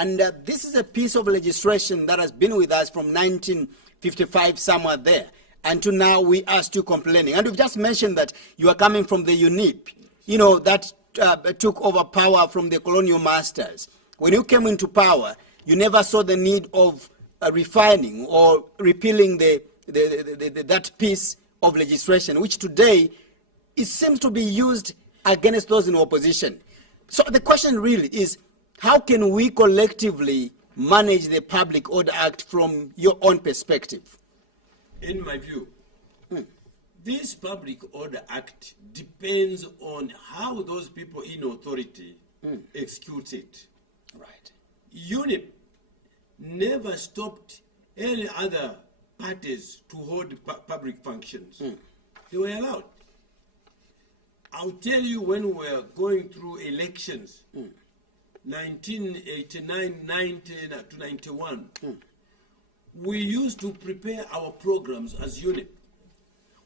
And this is a piece of legislation that has been with us from 1955, somewhere there. Until now, we are still complaining. And we've just mentioned that you are coming from the UNIP, that took over power from the colonial masters. When you came into power, you never saw the need of refining or repealing that piece of legislation, which today it seems to be used against those in opposition. So the question really is, how can we collectively manage the Public Order Act from your own perspective? In my view, this Public Order Act depends on how those people in authority execute it. Right. UNIP never stopped any other parties to hold public functions. They were allowed. I'll tell you, when we were going through elections, 1989, 90 to 91, we used to prepare our programs as UNIP.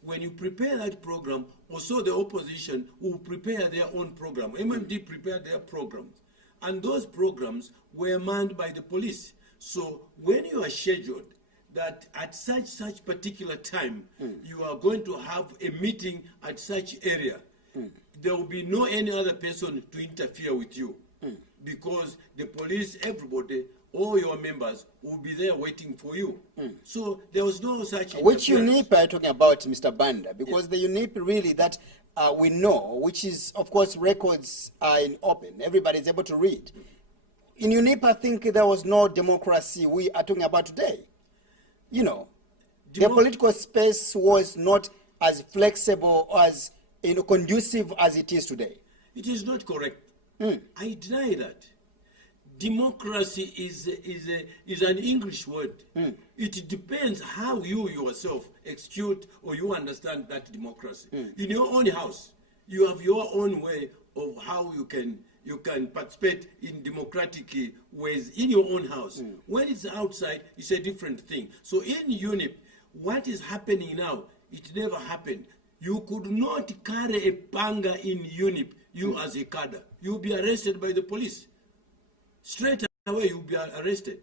When you prepare that program, also the opposition will prepare their own program. MMD prepared their programs. And those programs were manned by the police. So when you are scheduled that at such particular time, you are going to have a meeting at such area, there will be no any other person to interfere with you. Because the police, everybody, all your members will be there waiting for you. So there was no such Which UNIP are you talking about, Mr. Banda? Because the UNIP really that we know, which is, of course, records are in open. Everybody's able to read. In UNIP, I think there was no democracy we are talking about today. The political space was not as flexible, as conducive as it is today. It is not correct. I deny that. Democracy is an English word. It depends how you yourself execute or you understand that democracy. In your own house, you have your own way of how you can participate in democratic ways in your own house. When it's outside, it's a different thing. So in UNIP, what is happening now, it never happened. You could not carry a panga in UNIP, you as a cadre. You'll be arrested by the police. Straight away, you'll be arrested.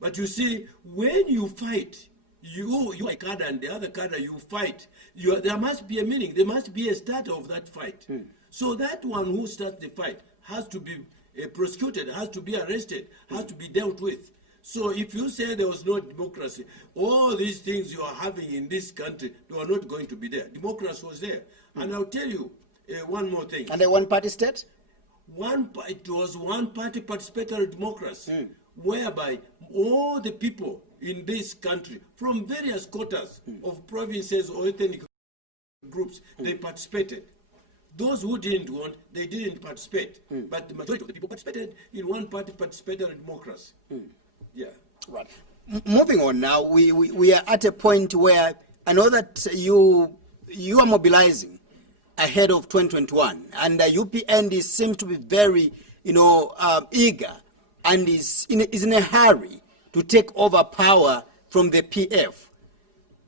But you see, when you fight, you are a cadre and the other cadre, you fight. There must be a meaning. There must be a start of that fight. So that one who starts the fight has to be prosecuted, has to be arrested, has to be dealt with. So if you say there was no democracy, all these things you are having in this country, they are not going to be there. Democracy was there. And I'll tell you one more thing. And a one-party state? It was one-party participatory democracy, whereby all the people in this country, from various quarters of provinces or ethnic groups, they participated. Those who didn't want, they didn't participate. But the majority of the people participated in one-party participatory democracy. Yeah. Right. Moving on now, we are at a point where I know that you are mobilizing ahead of 2021, and UPND seems to be very, eager and is in a hurry to take over power from the PF.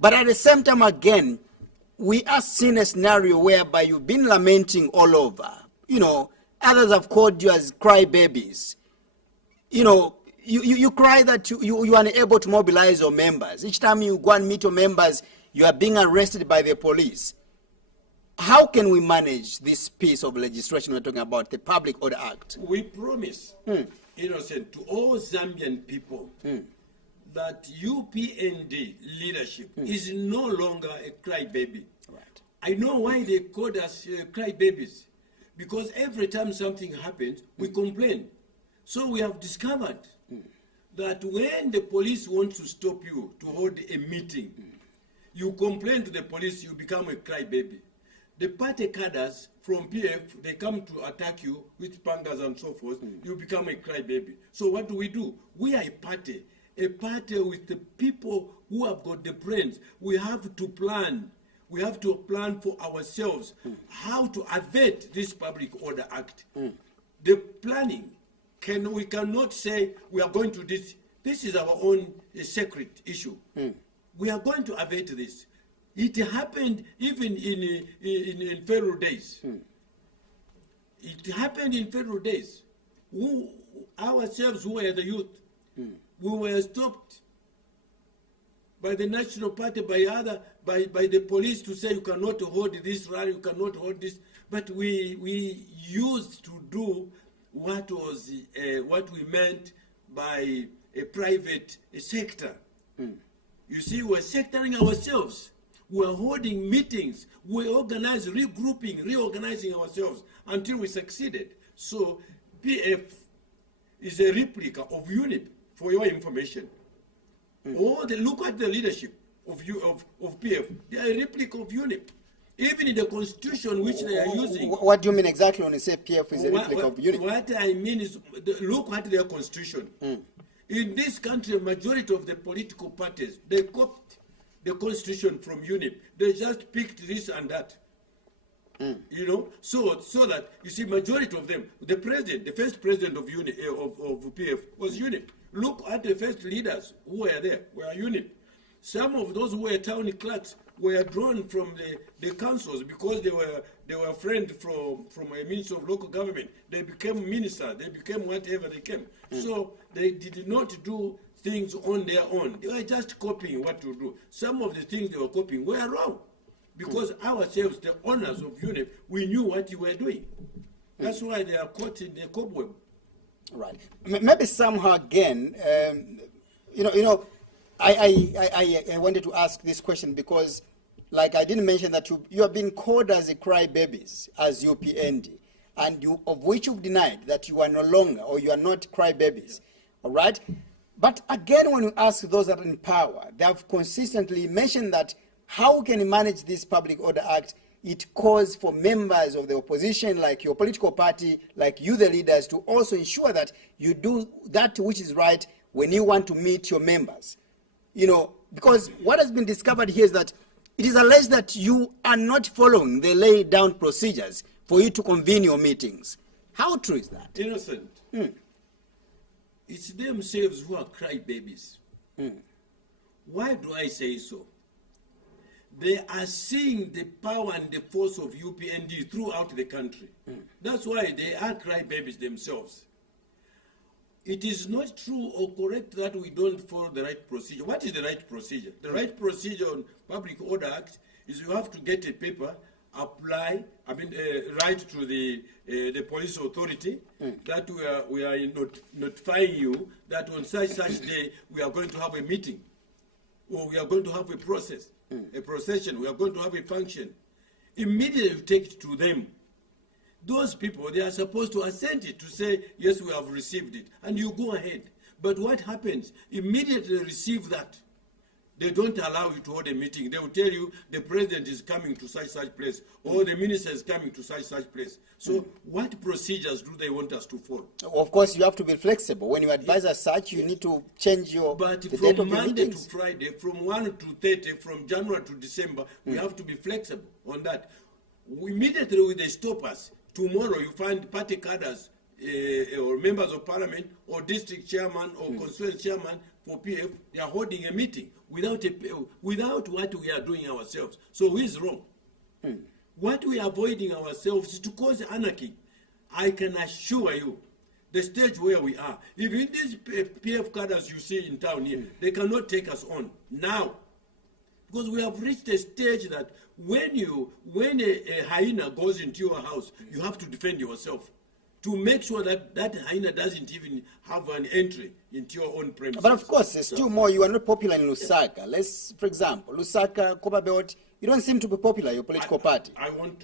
But at the same time, again, we are seeing a scenario whereby you've been lamenting all over. Others have called you as crybabies. You cry that you are unable to mobilize your members. Each time you go and meet your members, you are being arrested by the police. How can we manage this piece of legislation we're talking about, the Public Order Act? We promise, innocent, to all Zambian people that UPND leadership is no longer a crybaby. Right. I know why they called us crybabies. Because every time something happens, we complain. So we have discovered that when the police want to stop you to hold a meeting, you complain to the police, you become a crybaby. The party cadres from PF, they come to attack you with pangas and so forth, you become a crybaby. So what do? We are a party with the people who have got the brains. We have to plan. We have to plan for ourselves how to avert this Public Order Act. The planning, we cannot say we are going to this. This is our own secret issue. We are going to avert this. It happened even in federal days. It happened in federal days. ourselves who were the youth, we were stopped by the National Party, by the police to say you cannot hold this rally, you cannot hold this. But we used to do what was what we meant by a private sector. You see, we're sectoring ourselves. We're holding meetings. We organize, regrouping, reorganizing ourselves until we succeeded. So PF is a replica of UNIP, for your information. Look at the leadership of PF. They are a replica of UNIP. Even in the constitution which they are using. What do you mean exactly when you say PF is a replica of UNIP? What I mean is, look at their constitution. In this country, a majority of the political parties, they copied the constitution from UNIP. They just picked this and that. You know, so that, you see, majority of them, the first president of UNIP, of PF was UNIP. Look at the first leaders who were there, were UNIP. Some of those who were town clerks were drawn from the councils because they were friends from a minister of local government. They became ministers, they became whatever they came. So they did not do things on their own. They were just copying what to do. Some of the things they were copying were wrong. Because ourselves, the owners of UNIP, we knew what you were doing. That's why they are caught in the cobweb. Right. Maybe somehow again, I wanted to ask this question because, like I didn't mention that you have been called as a crybabies as UPND, and of which you've denied that you are no longer, or you are not crybabies. All right. But again, when you ask those that are in power, they have consistently mentioned that how can you manage this Public Order Act? It calls for members of the opposition, like your political party, like you, the leaders, to also ensure that you do that which is right when you want to meet your members. You know, because what has been discovered here is that it is alleged that you are not following the laid down procedures for you to convene your meetings. How true is that? Innocent. It's themselves who are crybabies. Why do I say so? They are seeing the power and the force of UPND throughout the country. That's why they are crybabies themselves. It is not true or correct that we don't follow the right procedure. What is the right procedure? The right procedure on Public Order Act is you have to get a paper, write to the police authority that we are notifying you that on such day we are going to have a meeting, or we are going to have a process. A procession, we are going to have a function. Immediately you take it to them. Those people, they are supposed to assent it, to say, yes, we have received it, and you go ahead. But what happens? Immediately receive that. They don't allow you to hold a meeting. They will tell you the president is coming to such place, or the minister is coming to such place. So what procedures do they want us to follow? Of course, you have to be flexible. When you advise as such, you need to change your But the from date of Monday meetings. to Friday, from 1 to 30, from January to December, we have to be flexible on that. Immediately they stop us. Tomorrow you find party cadres or members of parliament or district chairman or constituent chairman for PF, they are holding a meeting without what we are doing ourselves. So who is wrong? What we are avoiding ourselves is to cause anarchy. I can assure you, the stage where we are, even these PF cadres you see in town here, they cannot take us on now. Because we have reached a stage that when a hyena goes into your house, you have to defend yourself to make sure that that hyena doesn't even have an entry into your own premises. But of course, there's still more. You are not popular in Lusaka. Let's, for example, Lusaka, Copperbelt, you don't seem to be popular, your political party. I want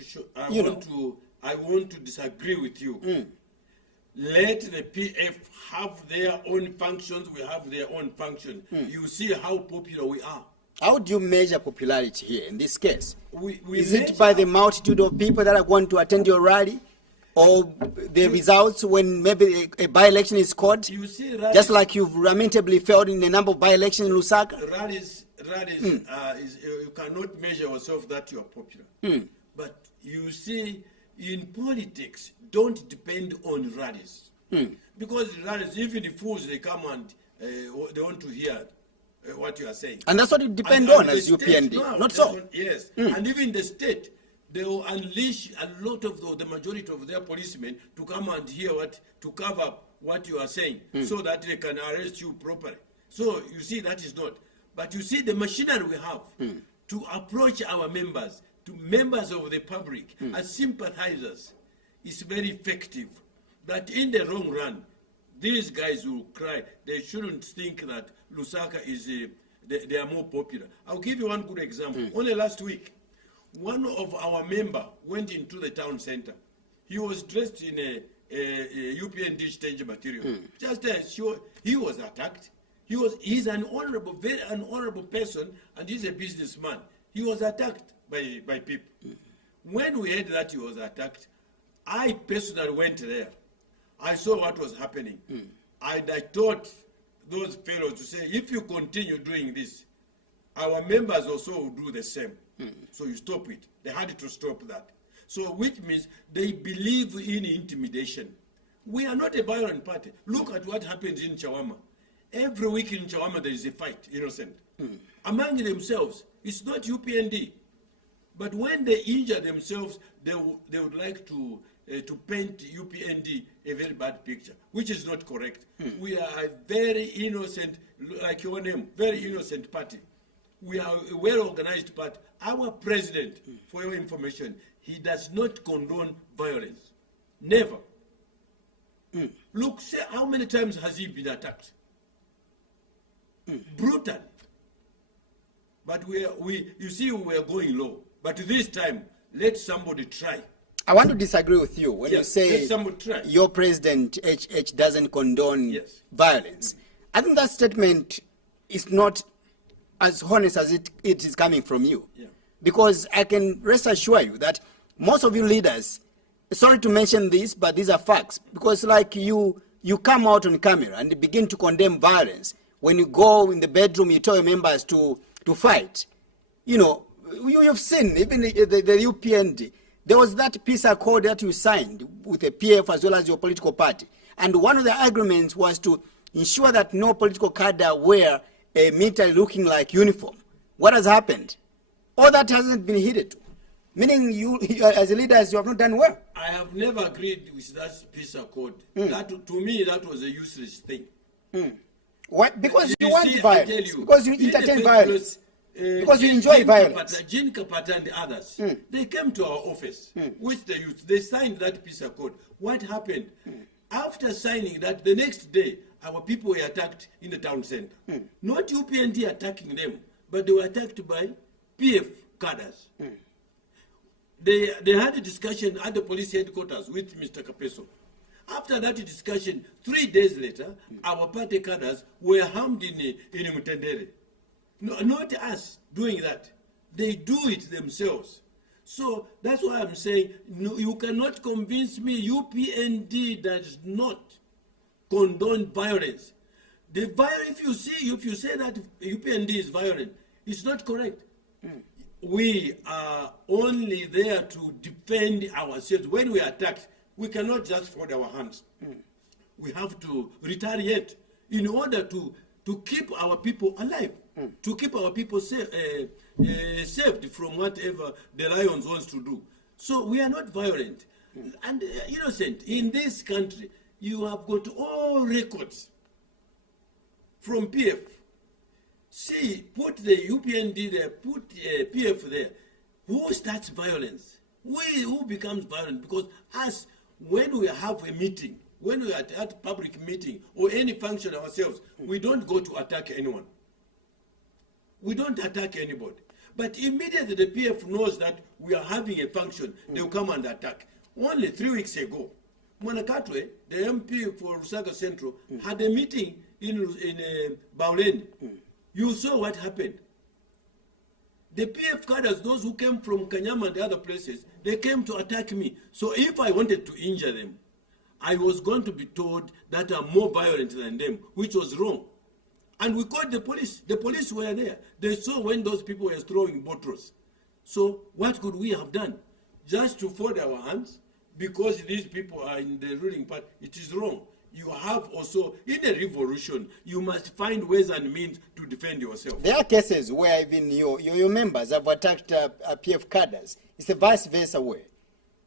to disagree with you. Let the PF have their own functions, we have their own function. You see how popular we are. How do you measure popularity here in this case? Is it by the multitude of people that are going to attend your rally? Or the results when maybe a by-election is called? You see, just like you've lamentably failed in a number of by-elections in Lusaka? Rallies you cannot measure yourself that you are popular. But you see, in politics, don't depend on rallies. Because rallies, even the fools, they come and they want to hear what you are saying. And that's what you depend on as UPND, not so? Yes, and even the state, they will unleash a lot of the majority of their policemen to come and hear to cover what you are saying so that they can arrest you properly. So you see, that is not. But you see, the machinery we have to approach our members, to members of the public, as sympathizers, is very effective. That in the long run, these guys will cry. They shouldn't think that Lusaka is, they are more popular. I'll give you one good example. Only last week, one of our member went into the town center. He was dressed in a UPND stage material. Just as sure, he was attacked. He's an honorable, very honorable person, and he's a businessman. He was attacked by people. When we heard that he was attacked, I personally went there. I saw what was happening. I told those fellows to say, if you continue doing this, our members also will do the same. So you stop it. They had to stop that. So which means they believe in intimidation. We are not a violent party. Look at what happens in Chawama. Every week in Chawama there is a fight, innocent. Among themselves, it's not UPND. But when they injure themselves, they would like to paint UPND a very bad picture, which is not correct. We are a very innocent, like your name, very innocent party. We are a well-organized party. Our president, for your information, he does not condone violence. Never. Look, say how many times has he been attacked? Brutal. But you see, we are going low. But this time, let somebody try. I want to disagree with you when you say your president, HH, doesn't condone violence. I think that statement is not as honest as it is coming from you. Because I can rest assure you that most of you leaders, sorry to mention this, but these are facts. Because like you come out on camera and begin to condemn violence. When you go in the bedroom, you tell your members to fight. You know, you've seen, even the UPND, there was that peace accord that you signed with the PF as well as your political party. And one of the agreements was to ensure that no political cadre wear a military looking like uniform. What has happened? All that hasn't been heeded to. Meaning you as a leader, you have not done well. I have never agreed with that peace accord. That, to me, that was a useless thing. What? Because you want violence. Because you entertain violence. Because you enjoy violence. Jean Kapata and the others, they came to our office with the youth. They signed that peace accord. What happened? After signing that, the next day, our people were attacked in the town center. Not UPND attacking them, but they were attacked by PF cadres. They had a discussion at the police headquarters with Mr. Kapeso. After that discussion, 3 days later, our party cadres were harmed in Mutendere. No, not us doing that. They do it themselves. So that's why I'm saying, no, you cannot convince me UPND does not condone violence. If you say that UPND is violent, it's not correct. We are only there to defend ourselves. When we are attacked, we cannot just fold our hands. We have to retaliate in order to keep our people alive, to keep our people saved from whatever the lions wants to do. So we are not violent and innocent. In this country, you have got all records from PF. See, put the UPND there, put PF there. Who starts violence? Who becomes violent? Because us, when we have a meeting, when we are at public meeting or any function ourselves, we don't go to attack anyone. We don't attack anybody. But immediately the PF knows that we are having a function, they will come and attack. Only 3 weeks ago, Mwanakatwe, the MP for Lusaka Central, had a meeting in Baulen. You saw what happened. The PF cadres, those who came from Kanyama and the other places, they came to attack me. So if I wanted to injure them, I was going to be told that I'm more violent than them, which was wrong. And we called the police. The police were there. They saw when those people were throwing bottles. So what could we have done? Just to fold our hands? Because these people are in the ruling party. It is wrong. You have also, in a revolution, you must find ways and means to defend yourself. There are cases where even your members have attacked PF cadres. It's a vice versa way.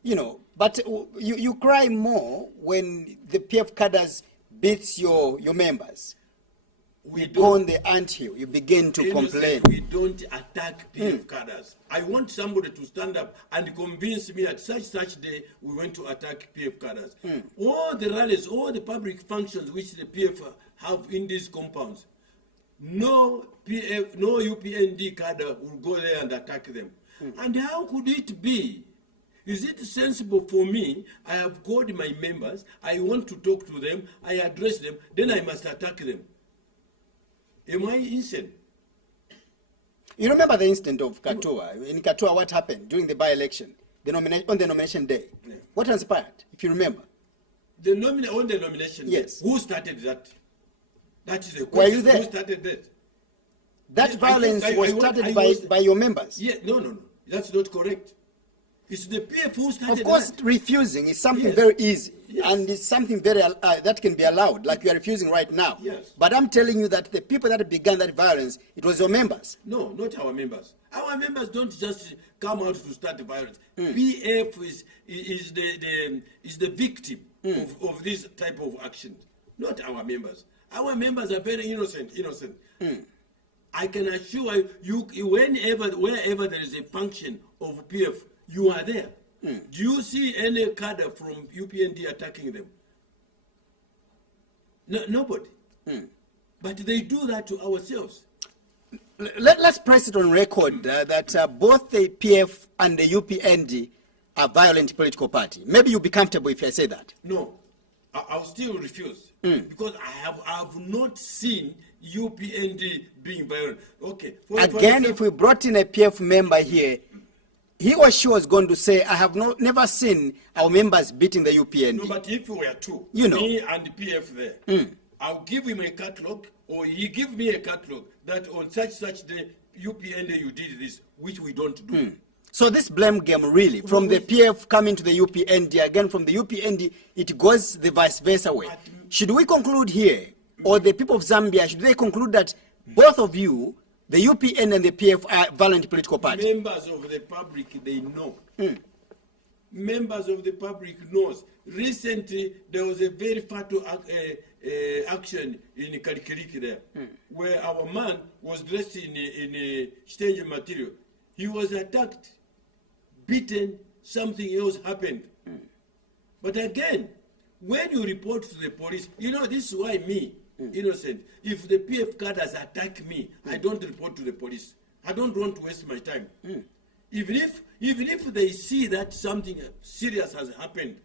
You know, but you cry more when the PF cadres beats your members, We you don't- go on the anthill, you begin to complain. We don't attack PF cadres. I want somebody to stand up and convince me at such day we went to attack PF cadres. All the rallies, all the public functions which the PF have in these compounds, no UPND cadre will go there and attack them. And how could it be? Is it sensible for me? I have called my members, I want to talk to them, I address them, then I must attack them. Am I insane? You remember the incident of Katua? In Katua, what happened during the by-election, on the nomination day? Yeah. What transpired, if you remember? On the nomination, Yes. who started that? That is the Were question. you there? Who started that? That Yes, violence was started by your members. Yeah, no. That's not correct. It's the PF who started Of course, that. refusing is something Yes. very easy, Yes. and it's something very that can be allowed, like you are refusing right now. Yes. But I'm telling you that the people that began that violence, it was your members. No, not our members. Our members don't just come out to start the violence. PF is the victim of this type of action, not our members. Our members are very innocent. I can assure you, wherever there is a function of PF, you are there. Do you see any cadre from UPND attacking them? No, nobody. But they do that to ourselves. Let's press it on record that both the PF and the UPND are violent political party. Maybe you'll be comfortable if I say that. No, I'll still refuse because I have not seen UPND being violent. Okay. Again, if we brought in a PF member here, he or she was going to say, I have never seen our members beating the UPND. No, but if we were two, You know. me and PF there, I'll give him a catalog, or he give me a catalog that on such day, UPND you did this, which we don't do. So this blame game really, from the PF coming to the UPND, again from the UPND, it goes the vice versa way. Should we conclude here, or the people of Zambia, should they conclude that both of you, the UPN and the PF, are violent political parties? Members of the public, they know. Members of the public knows. Recently, there was a very fatal action in Kalikiriki there, where our man was dressed in strange material. He was attacked, beaten, something else happened. But again, when you report to the police, this is why me, innocent, if the PF cadres attack me, I don't report to the police. I don't want to waste my time. Even if they see that something serious has happened,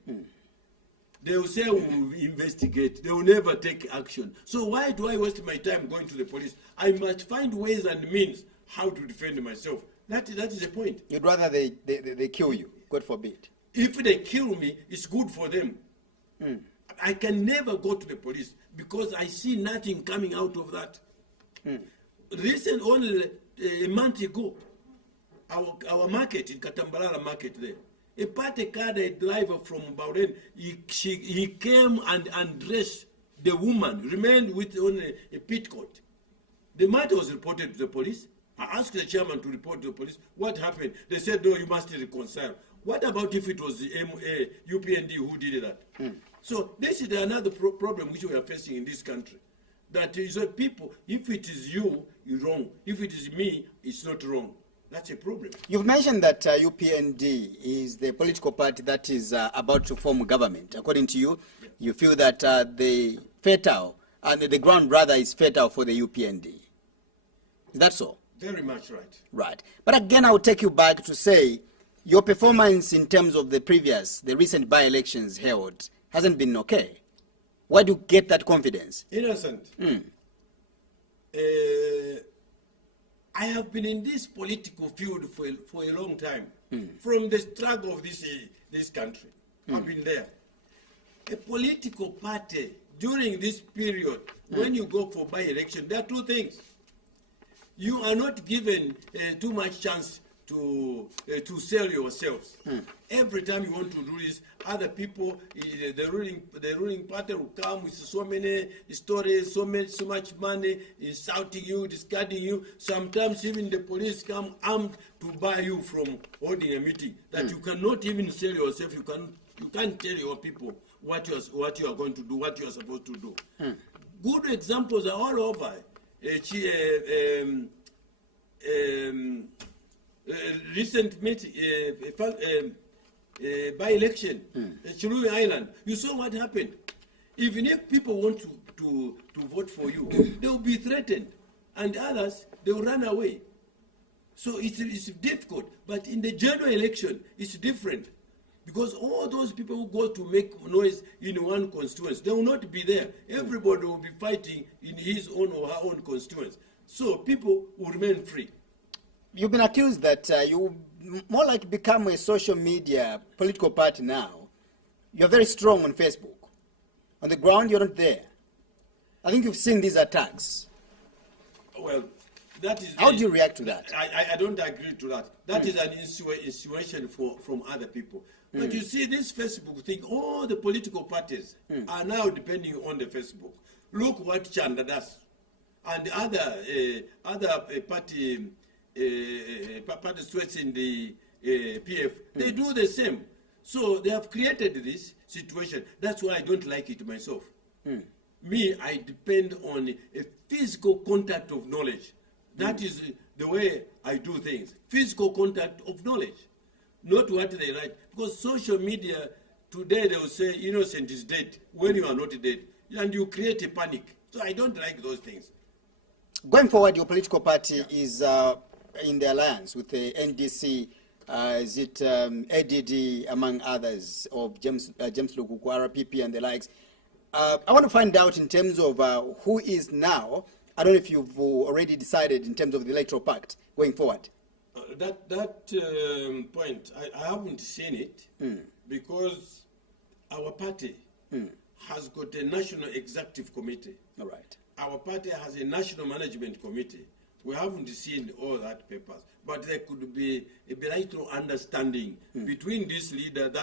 they will say we will investigate. They will never take action. So why do I waste my time going to the police? I must find ways and means how to defend myself. That is the point. You'd rather they kill you, God forbid. If they kill me, it's good for them. I can never go to the police because I see nothing coming out of that. Recent, only a month ago, our market in Katambalala market there, a party car, a driver from Bahrain, he came and undressed the woman, remained with only a petticoat. The matter was reported to the police. I asked the chairman to report to the police. What happened? They said, no, you must reconcile. What about if it was the UPND who did that? So this is another problem which we are facing in this country. That is people, if it is you, you're wrong. If it is me, it's not wrong. That's a problem. You've mentioned that UPND is the political party that is about to form government. According to you, you feel that the fatal and the ground brother is fatal for the UPND. Is that so? Very much right. Right. But again, I will take you back to say your performance in terms of the recent by-elections held hasn't been okay. Why do you get that confidence? Innocent. I have been in this political field for a long time. From the struggle of this country. I've been there. A political party, during this period, when you go for by-election, there are two things. You are not given too much chance to sell yourselves. Every time you want to do this, other people, the ruling party will come with so many stories, so much money, insulting you, discarding you. Sometimes even the police come armed to buy you from holding a meeting that you cannot even sell yourself. You can't tell your people what you are going to do, what you are supposed to do. Good examples are all over. Recent by-election, Chilui Island. You saw what happened. Even if people want to vote for you, they will be threatened, and others, they will run away. So it's difficult. But in the general election, it's different. Because all those people who go to make noise in one constituency, they will not be there. Everybody will be fighting in his own or her own constituency. So people will remain free. You've been accused that you more like become a social media political party now. You're very strong on Facebook. On the ground, you're not there. I think you've seen these attacks. Well, that is... How do you react to that? I don't agree to that. That is an insinuation from other people. But you see, this Facebook thing, all the political parties are now depending on the Facebook. Look what Chanda does. And other party participants in the PF, they do the same. So they have created this situation. That's why I don't like it myself. Me, I depend on a physical contact of knowledge. That is the way I do things. Physical contact of knowledge. Not what they write. Because social media, today they will say innocent is dead when you are not dead. And you create a panic. So I don't like those things. Going forward, your political party is in the alliance with the NDC. Is it ADD, among others, of James Lukuku, RPP, and the likes? I want to find out in terms of who is now. I don't know if you've already decided in terms of the electoral pact going forward. That point, I haven't seen it because our party has got a national executive committee. All right. Our party has a national management committee. We haven't seen all that papers, but there could be a bilateral understanding between this leader, and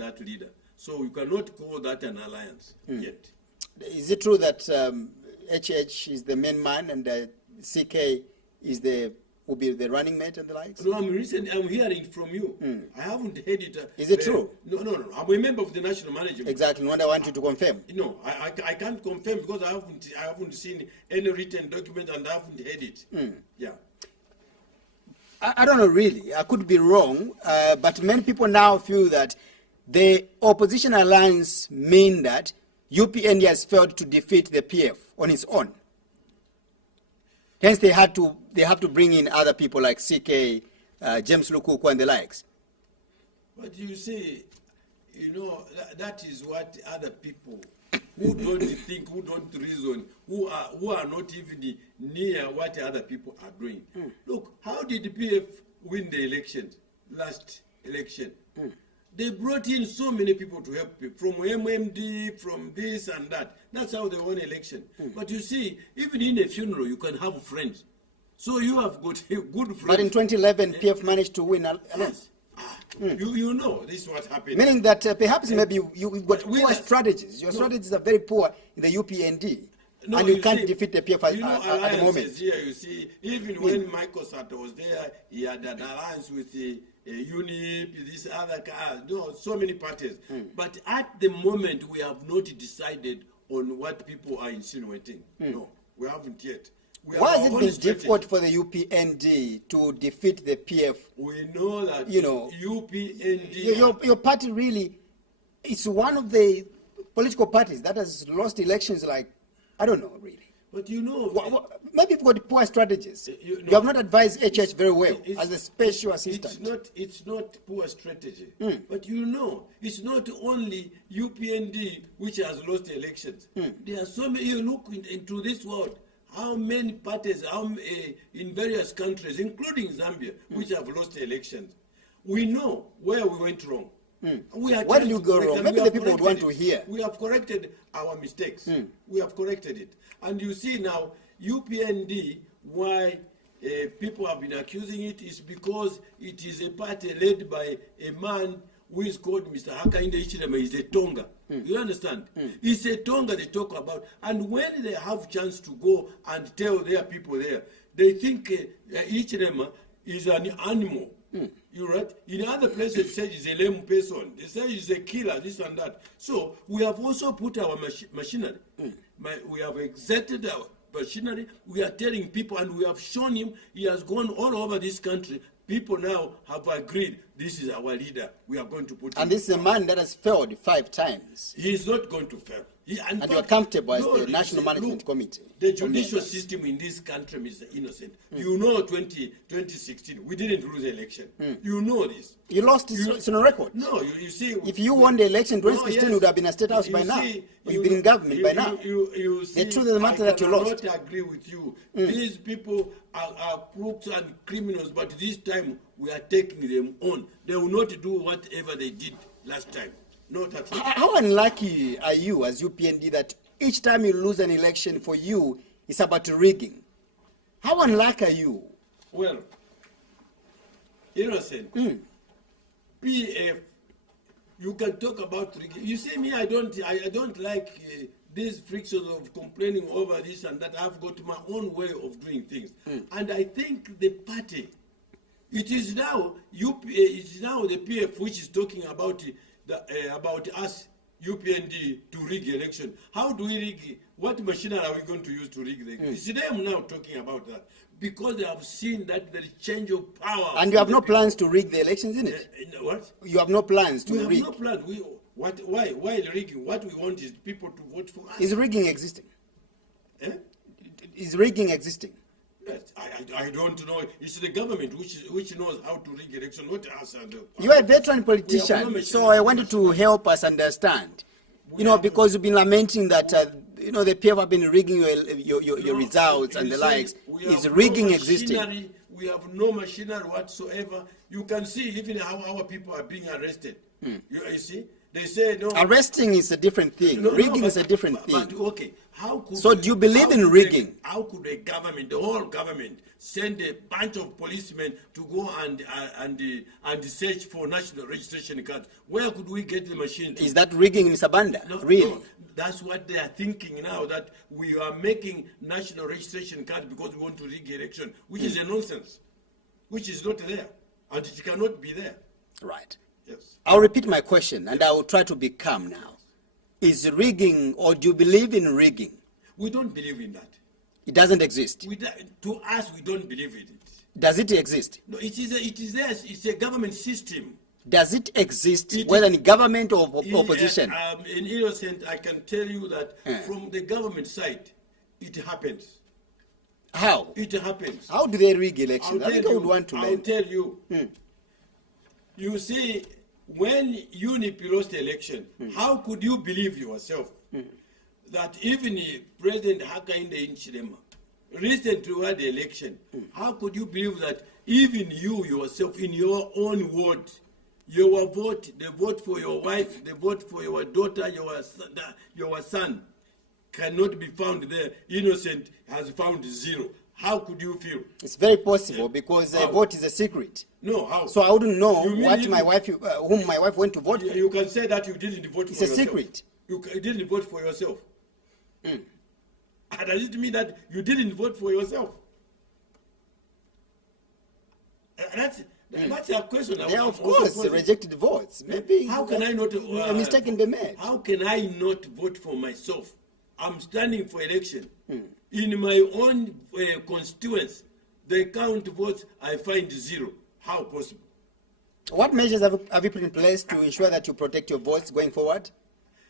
that leader. So you cannot call that an alliance yet. Is it true that HH is the main man and CK is will be the running mate and the likes? No, I'm hearing from you. I haven't heard it. Is it true? No. I'm a member of the national management. Exactly. What I want you to confirm. No, I can't confirm because I haven't seen any written document and I haven't heard it. Yeah. I don't know really. I could be wrong, but many people now feel that the opposition alliance mean that UPND has failed to defeat the PF on its own. Hence, they have to bring in other people like CK, James Lukuku, and the likes. But you see, that is what other people who don't think, who don't reason, who are not even near what other people are doing. Look, how did the PF win the election, last election? They brought in so many people to help people, from MMD, from this and that. That's how they won election. But you see, even in a funeral, you can have friends. So you have got a good friend. But in 2011, PF managed to win alone. Yes. You know, this is what happened. Meaning that perhaps maybe you've got poor strategies. Your strategies are very poor in the UPND. No, and you can't defeat the PF at the moment. Here, you see, even when Michael Sato was there, he had an alliance with the UNIP, this other so many parties. But at the moment, we have not decided on what people are insinuating. No, we haven't yet. Why has it been difficult for the UPND to defeat the PF? We know that UPND... Your party really, it's one of the political parties that has lost elections like, I don't know, really. But maybe you've got poor strategies. You have not advised HH very well as a special assistant. It's not poor strategy. But it's not only UPND which has lost elections. There are so many, you look into this world, how many parties in various countries, including Zambia, which have lost elections. We know where we went wrong. Why did you go wrong? Maybe the people would want to hear. We have corrected our mistakes. We have corrected it. And you see now, UPND, why people have been accusing it is because it is a party led by a man who is called Mr. Hakainde Hichilema. He's a Tonga. You understand? It's a Tonga they talk about. And when they have chance to go and tell their people there, they think Hichilema is an animal. You're right. In other places, they say he's a lame person. They say he's a killer, this and that. So we have also put our machinery. We have exerted our machinery. We are telling people, and we have shown him. He has gone all over this country. People now have agreed, this is our leader. We are going to put him. And this is a man that has failed 5 times. He is not going to fail. And you are comfortable as the National Management Committee. The judicial system in this country, Mr. Innocent, you know 2016, we didn't lose the election. You know this. You lost it, it's on a record. No, you see. If you won the election, 2016 would have been a state house by now. You've been in government by now. You see, the truth of the matter that you lost. I cannot agree with you. These people are crooks and criminals, but this time we are taking them on. They will not do whatever they did last time. Not at all. How unlucky are you as UPND that each time you lose an election for you, it's about rigging? How unlucky are you? Well, Innocent, PF, you can talk about rigging. You see me, I don't like these frictions of complaining over this and that. I've got my own way of doing things. And I think the party, it is now the PF which is talking about us, UPND, to rig election. How do we rig? What machinery are we going to use to rig the election? It's them now talking about that. Because they have seen that there is change of power. And you have no plans to rig the elections, isn't it? What? You have no plans to rig? We have no plans. Why rigging? What we want is people to vote for us. Is rigging existing? Eh? Is rigging existing? Yes, I don't know. It's the government which knows how to rig election, not us. You are a veteran politician, so I wanted to help us understand. Because you've been lamenting that the PF have been rigging your results and the likes. Is rigging existing? We have no machinery whatsoever. You can see even how our people are being arrested. You see? They say no. Arresting is a different thing. Rigging is a different thing. But okay, how could? So do you believe in rigging? How could a government, the whole government, send a bunch of policemen to go and search for national registration cards? Where could we get the machines? Is that rigging, Mr. Banda? No, really? No, that's what they are thinking now, that we are making national registration cards because we want to rig election, which is a nonsense, which is not there, and it cannot be there. Right. Yes. I'll repeat my question, and I will try to be calm now. Is rigging, or do you believe in rigging? We don't believe in that. It doesn't exist. To us, we don't believe in it. Does it exist? No, it is there. It's a government system. Does it exist, whether in government or opposition? In Innocent, I can tell you that from the government side, it happens. How? It happens. How do they rig elections? I think I would want to learn. I'll tell you. You see, when UNIP lost the election, how could you believe yourself that even President Hakainde Hichilema recently had the election? How could you believe that even you yourself in your own ward, your vote, the vote for your wife, the vote for your daughter, your son, cannot be found there? Innocent has found 0. How could you feel? It's very possible because a vote is a secret. No, how? So I wouldn't know what my wife, whom my wife went to vote for. You can say that you didn't vote for yourself. It's a secret. You didn't vote for yourself. And does it mean that you didn't vote for yourself? That's a question. Yeah, of course, rejected votes. Maybe how can I not? A mistake can be made. How can I not vote for myself? I'm standing for election. In my own constituents, they count votes, I find 0. How possible? What measures have you put in place to ensure that you protect your votes going forward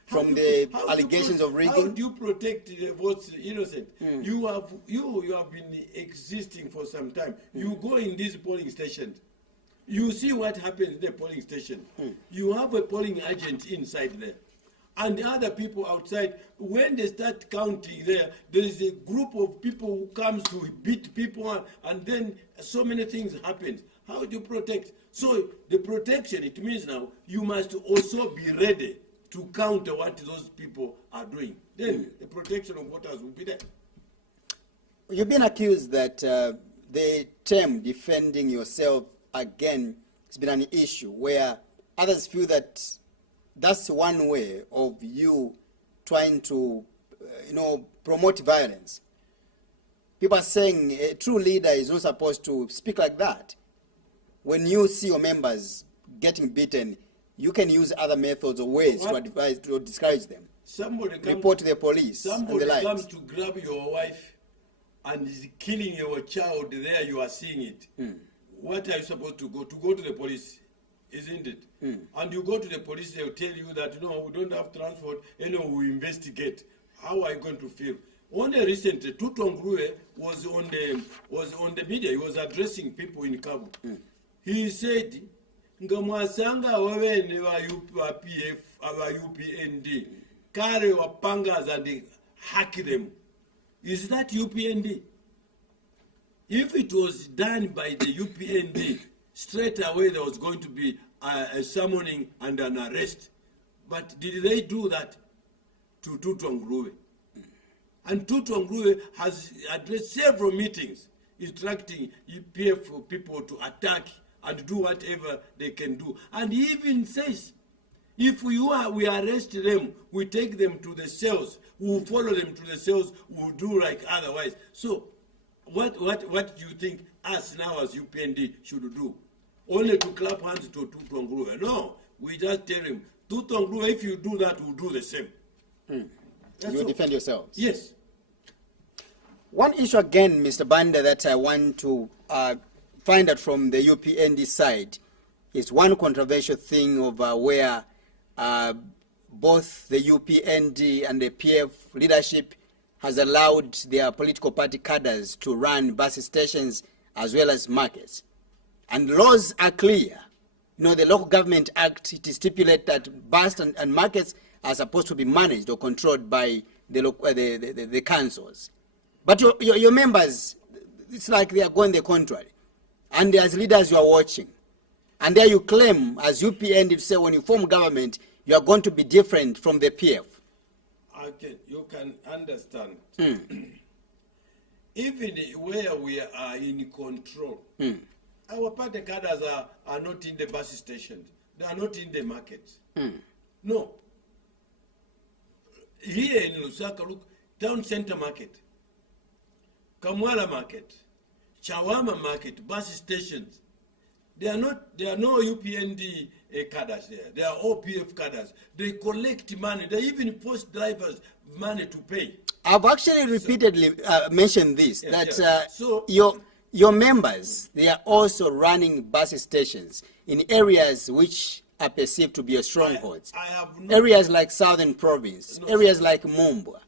from the allegations of rigging? How do you protect the votes, Innocent? You have been existing for some time. You go in these polling stations. You see what happens in the polling station. You have a polling agent inside there. And the other people outside, when they start counting there is a group of people who comes to beat people, and then so many things happen. How do you protect? So the protection, it means now you must also be ready to counter what those people are doing. Then the protection of voters will be there. You've been accused that the term defending yourself again has been an issue where others feel that that's one way of you trying to, promote violence. People are saying a true leader is not supposed to speak like that. when you see your members getting beaten, you can use other methods or ways to advise, to discourage them. Somebody Report to the police and the somebody likes. comes to grab your wife and is killing your child there, you are seeing it. What are you supposed to go? To go to the police, isn't it? And you go to the police, they'll tell you that, no, we don't have transport, anyway, we investigate. How are you going to feel? Only recently, Tutu Ngruwe was on the media. He was addressing people in Kabul. He said, "Ngamwasanga wawene wa PF, wa UPND, carry wa pangas and hack them." Is that UPND? If it was done by the UPND, straight away there was going to be a summoning and an arrest. But did they do that to Tutu Ngruwe? And Tutu Ngruwe has addressed several meetings instructing EPF people to attack and do whatever they can do. And he even says, if we arrest them, we take them to the cells, we will follow them to the cells, we will do like otherwise. So what do you think us now as UPND should do? Only to clap hands to Tutu Ngruwe? No, we just tell him, Tutu Ngruwe, if you do that, we'll do the same. You defend yourselves? Yes. One issue again, Mr. Banda, that I want to find out from the UPND side is one controversial thing of where both the UPND and the PF leadership has allowed their political party cadres to run bus stations as well as markets. And laws are clear. You know, the Local Government Act, it stipulates that bus and markets are supposed to be managed or controlled by the councils. But your members, it's like they are going the contrary. And as leaders, you are watching. And there you claim, as UPN, to say when you form government, you are going to be different from the PF. Okay, you can understand. Even where we are in control, our party cadres are not in the bus stations. They are not in the markets. No. Here in Lusaka, look, town center market, Kamwala market, Chawama market, bus stations. There are no UPND cadres there. They are all PF cadres. They collect money. They even post drivers money to pay. I've actually repeatedly mentioned this, So, your members, they are also running bus stations in areas which are perceived to be a strongholds. Areas like Southern Province, areas like Mumbwa,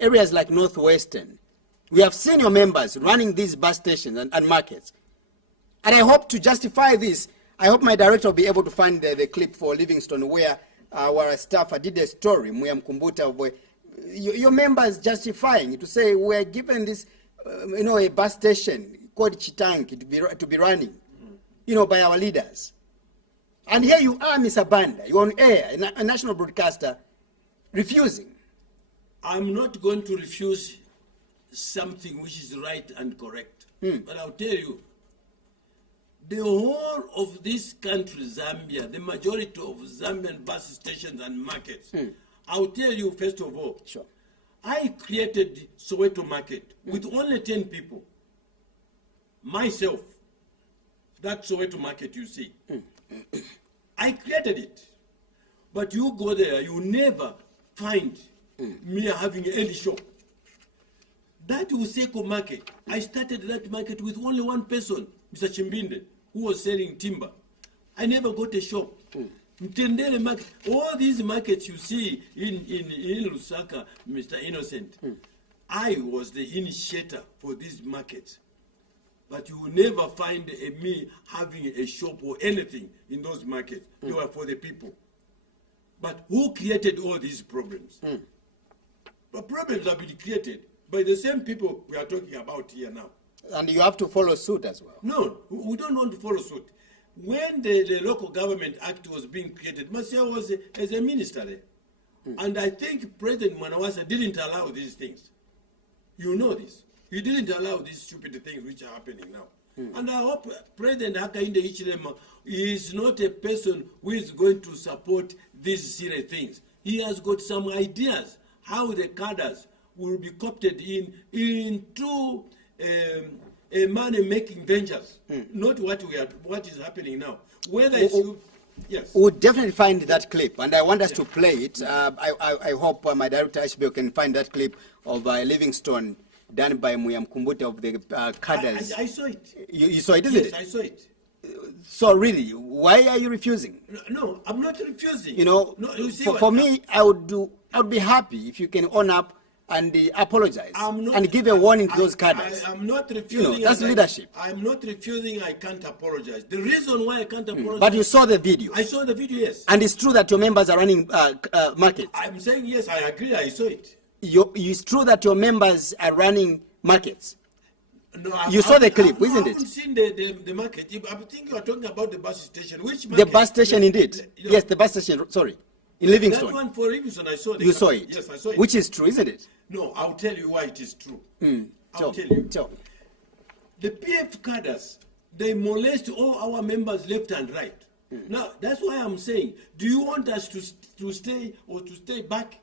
areas like Northwestern. We have seen your members running these bus stations and markets. And I hope to justify this, I hope my director will be able to find the clip for Livingston where our staffer did a story, Muya Mkumbuta, where your members justifying to say we're given this, a bus station called Chitanki to be running, by our leaders. And here you are, Mr. Banda, you're on air, a national broadcaster, refusing. I'm not going to refuse something which is right and correct. But I'll tell you, the whole of this country, Zambia, the majority of Zambian bus stations and markets, I'll tell you first of all, Sure. I created Soweto Market with only 10 people. Myself, that Soweto Market you see. I created it. But you go there, you never find me having any shop. That Useko Market, I started that market with only one person, Mr. Chimbinde, who was selling timber. I never got a shop. Mtendere Market, all these markets you see in Lusaka, Mr. Innocent, I was the initiator for these markets. But you will never find me having a shop or anything in those markets. They were for the people. But who created all these problems? The problems have been created by the same people we are talking about here now. And you have to follow suit as well. No, we don't want to follow suit. When the Local Government Act was being created, Marcia was as a minister there. And I think President Mwanawasa didn't allow these things. You know this. He didn't allow these stupid things which are happening now. And I hope President Hakainde Hichilema is not a person who is going to support these serious things. He has got some ideas how the cadres will be co-opted into a money-making ventures, not what is happening now. Whether it's yes. We'll definitely find that clip, and I want us to play it. I hope my director Ashbel can find that clip of Livingstone done by Muyam Kumbuta of the cadres. I saw it. You saw it, isn't it? Yes, I saw it. So really, why are you refusing? No, I'm not refusing. You know, no, you see for me, I would be happy if you can own up and apologize and give a warning to those cadres. I'm not refusing. You know, that's leadership. I'm not refusing. I can't apologize. The reason why I can't apologize. But you saw the video. I saw the video, yes. And it's true that your members are running markets. I'm saying yes. I agree. I saw it. It's true that your members are running markets. No, you saw the clip, isn't it? I haven't seen the market. I think you are talking about the bus station. Which market? The bus station, indeed. Yes, the bus station. Sorry, in Livingstone. That one for Livingstone, I saw it. You saw it. Yes, I saw it. Which is true, isn't it? No, I'll tell you why it is true. I'll Tell tell you. Tell me. The PF cadres, they molest all our members left and right. Now, that's why I'm saying, do you want us to stay or to stay back?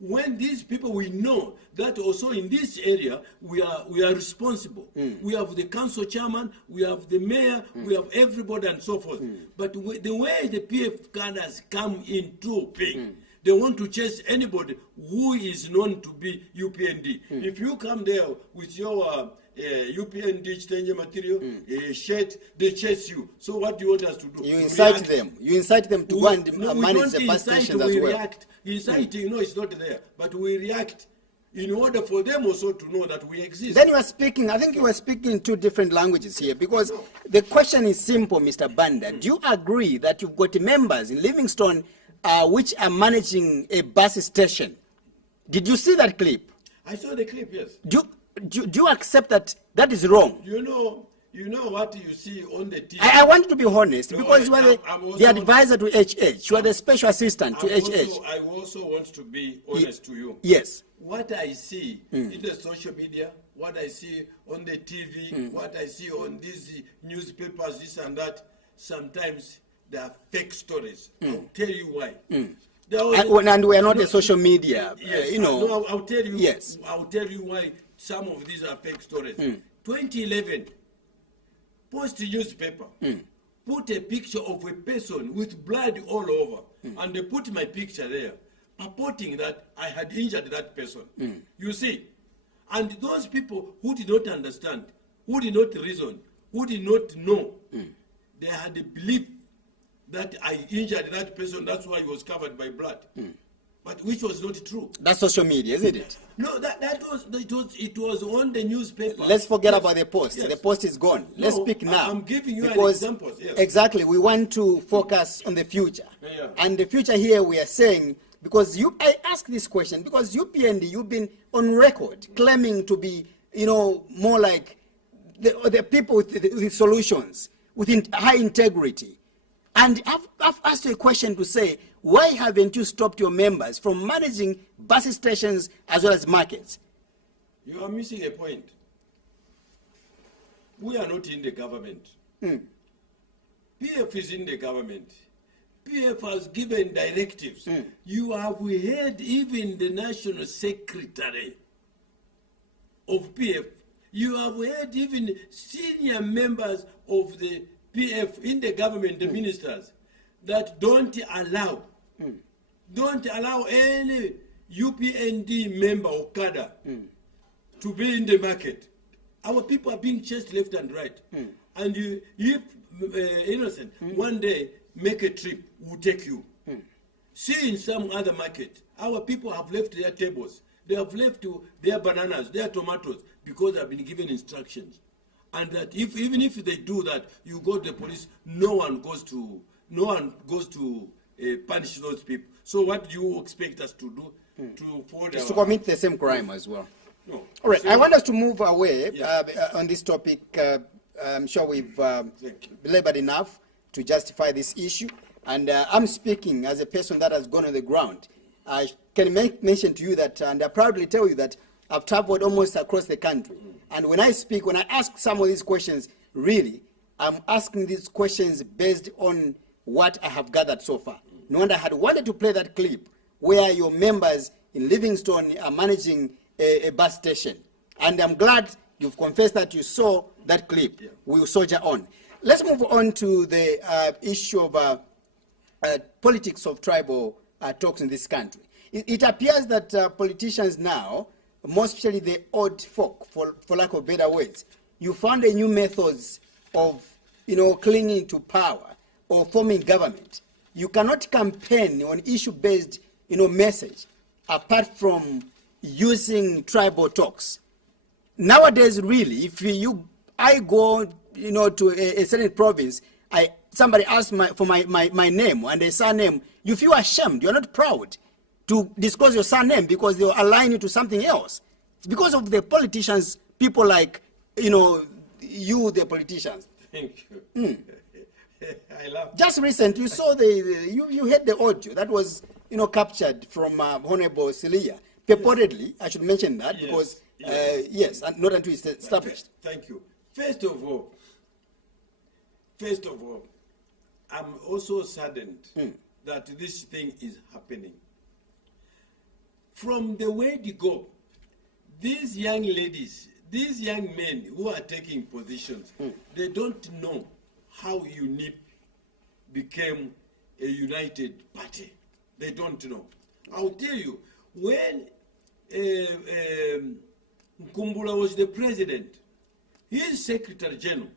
When these people, we know that also in this area, we are responsible. We have the council chairman, we have the mayor, we have everybody and so forth. But the way the PF cadres come into being, they want to chase anybody who is known to be UPND. If you come there with your UPND exchange material, shirt, they chase you. So what do you want us to do? You incite them. You incite them to go and manage the bus stations as well. React. Inciting, it's not there. But we react in order for them also to know that we exist. Then you are speaking, I think you are speaking in two different languages here, because the question is simple, Mr. Banda. Do you agree that you've got members in Livingstone which are managing a bus station? Did you see that clip? I saw the clip, yes. Do you accept that that is wrong? You know what you see on the TV. I want you to be honest, because you are the advisor to HH. You are the special assistant to HH. I also want to be honest to you. Yes. What I see in the social media, what I see on the TV, what I see on these newspapers, this and that, sometimes they are fake stories. I'll tell you why. And we are not a social media, yes, No, I'll tell you. Yes. I'll tell you why some of these are fake stories. 2011, Post newspaper put a picture of a person with blood all over, and they put my picture there, purporting that I had injured that person. You see, and those people who did not understand, who did not reason, who did not know, they had a belief that I injured that person. That's why he was covered by blood. But which was not true. That's social media, isn't it? No, it was on the newspaper. Let's forget about the post. Yes. The post is gone. Let's speak now. I'm giving you an example. Yes. Exactly. We want to focus on the future. Yeah. And the future here we are saying, because I ask this question, because UPND, you've been on record claiming to be, more like the people with solutions, with high integrity. And I've asked you a question to say, why haven't you stopped your members from managing bus stations as well as markets? You are missing a point. We are not in the government. PF is in the government. PF has given directives. You have heard even the national secretary of PF. You have heard even senior members of the PF in the government, the ministers, that don't allow any UPND member or cadre to be in the market. Our people are being chased left and right. And if innocent, one day make a trip, we'll take you. See in some other market, our people have left their tables. They have left their bananas, their tomatoes, because they have been given instructions. And that even if they do that, you go to the police, no one goes to punish those people. So what do you expect us to do to commit the same crime as well? No. All right, I want us to move away on this topic. I'm sure we've belabored enough to justify this issue. And I'm speaking as a person that has gone on the ground. I can mention to you that, and I proudly tell you that I've traveled almost across the country. And when I speak, when I ask some of these questions, really, I'm asking these questions based on what I have gathered so far. No wonder I had wanted to play that clip where your members in Livingstone are managing a bus station. And I'm glad You've confessed that you saw that clip. Yeah. We will soldier on. Let's move on to the issue of politics of tribal talks in this country. It appears that politicians now, most especially the old folk, for lack of better words, you found a new methods of, clinging to power or forming government. You cannot campaign on issue-based, message apart from using tribal talks. Nowadays, really, if I go, to a certain province, somebody asks for my name and a surname, you feel ashamed. You're not proud to disclose your surname because they'll align you to something else. It's because of the politicians, people like, you, the politicians. Thank you. I love. Just recently, you saw you heard the audio that was, captured from Honorable Celia. Purportedly, I should mention that, yes, because yes, and not until it's established. Thank you. First of all, I'm also saddened that this thing is happening. From the word go, these young ladies, these young men who are taking positions, they don't know how UNIP became a united party. They don't know. I'll tell you, when Nkumbula was the president, his secretary general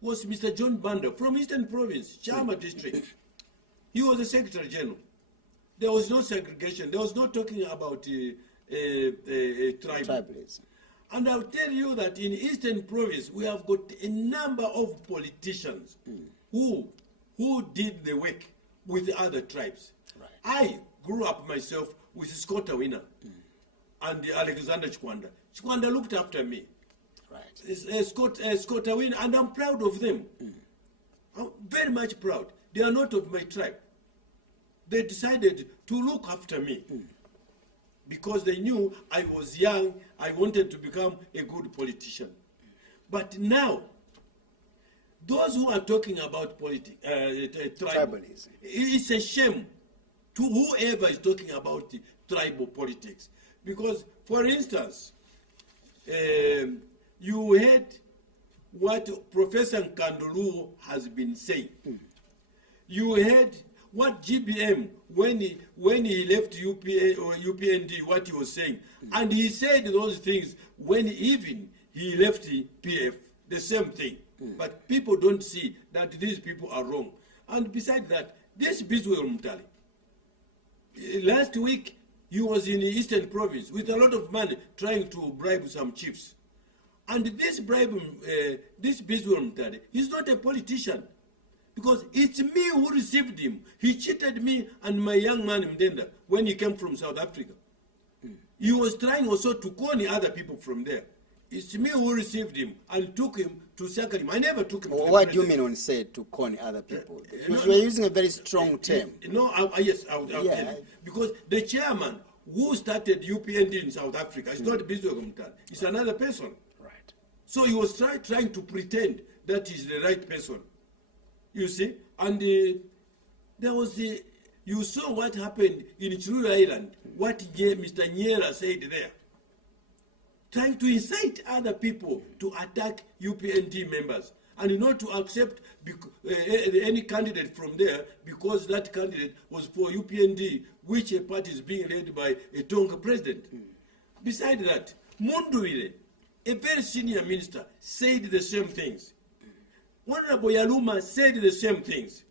was Mr. John BANDA from Eastern Province, Chama district. He was the secretary general. There was no segregation. There was no talking about tribalism. And I'll tell you that in Eastern Province, we have got a number of politicians who did the work with other tribes. Right. I grew up myself with Scott Awina and Alexander Chikwanda. Chikwanda looked after me. Right. Scott Awina, and I'm proud of them. I'm very much proud. They are not of my tribe. They decided to look after me because they knew I was young, I wanted to become a good politician. But now, those who are talking about tribalism, it's a shame to whoever is talking about tribal politics. Because, for instance, you heard what Professor Nkandulu has been saying. You heard what GBM, when he left UPA or UPND, what he was saying. And he said those things when even he left the PF, the same thing. But people don't see that these people are wrong. And besides that, this Biswell Mutale, last week he was in the Eastern Province with a lot of money trying to bribe some chiefs. And this Biswell Mutale, he's not a politician. Because it's me who received him. He cheated me and my young man Mdenda when he came from South Africa. He was trying also to con other people from there. It's me who received him and took him to Sakarim. I never took him to the What do you mean when say to con other people? Because you are using a very strong term. Yes, I'll tell you. Because the chairman who started UPND in South Africa is not Biswell Mutale. It's another person. Right. So he was trying to pretend that he's the right person. You see, and there was you saw what happened in Chiruru Island, what Mr. Nyera said there, trying to incite other people to attack UPND members and not to accept any candidate from there because that candidate was for UPND, which a party is being led by a Tonga president. Besides that, Munduile, a very senior minister, said the same things. Honorable Yaluma said the same things.